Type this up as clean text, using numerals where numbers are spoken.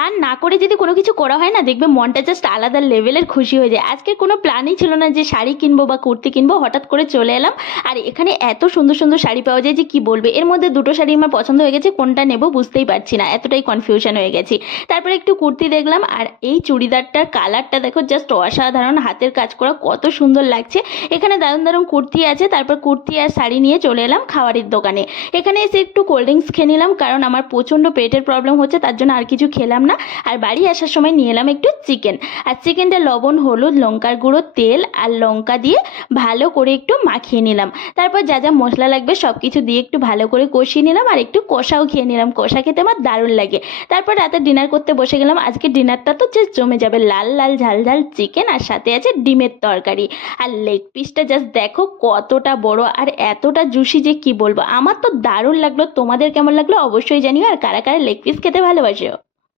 Plan না করে যদি কোনো কিছু করা হয় না, দেখবে মনটা জাস্ট আলাদা লেভেলের খুশি হয়ে যায়। আজকে কোনো প্ল্যানই ছিল না যে শাড়ি কিনবো বা কুর্তি কিনবো, হঠাৎ করে চলে এলাম। আর এখানে এত সুন্দর সুন্দর শাড়ি পাওয়া যায় যে কি বলবে। এর মধ্যে দুটো শাড়ি আমার পছন্দ হয়ে গেছে, কোনটা নেব বুঝতেই পারছি না, এতটাই কনফিউশন হয়ে গেছি। তারপরে একটু কুর্তি দেখলাম, আর এই চুড়িদারটার কালারটা দেখো জাস্ট অসাধারণ, হাতের কাজ করা, কত সুন্দর লাগছে। এখানে দারুণ দারুণ কুর্তি আছে। তারপর কুর্তি আর শাড়ি নিয়ে চলে এলাম খাবারের দোকানে। এখানে এসে একটু কোল্ড ড্রিঙ্কস খেয়ে নিলাম, কারণ আমার প্রচণ্ড পেটের প্রবলেম হচ্ছে, তার জন্য আর কিছু খেলাম না। আর বাড়ি আসার সময় নিয়ে এলাম একটু চিকেন। আর চিকেনটা লবণ, হলুদ, লঙ্কার গুঁড়ো, তেল আর লঙ্কা দিয়ে ভালো করে একটু মাখিয়ে নিলাম। তারপর যা যা মশলা লাগবে সব কিছু দিয়ে একটু ভালো করে কষিয়ে নিলাম, আর একটু কষাও খেয়ে নিলাম। কষা খেতে আমার দারুণ লাগে। তারপর রাতে ডিনার করতে বসে গেলাম। আজকে ডিনারটা তো জাস্ট জমে যাবে, লাল লাল ঝাল ঝাল চিকেন, আর সাথে আছে ডিমের তরকারি। আর লেগ পিসটা জাস্ট দেখো কতটা বড় আর এতটা জুসি যে কি বলবো। আমার তো দারুণ লাগলো। তোমাদের কেমন লাগলো অবশ্যই জানিও। আর কারা কারা লেগ পিস খেতে ভালোবাসো?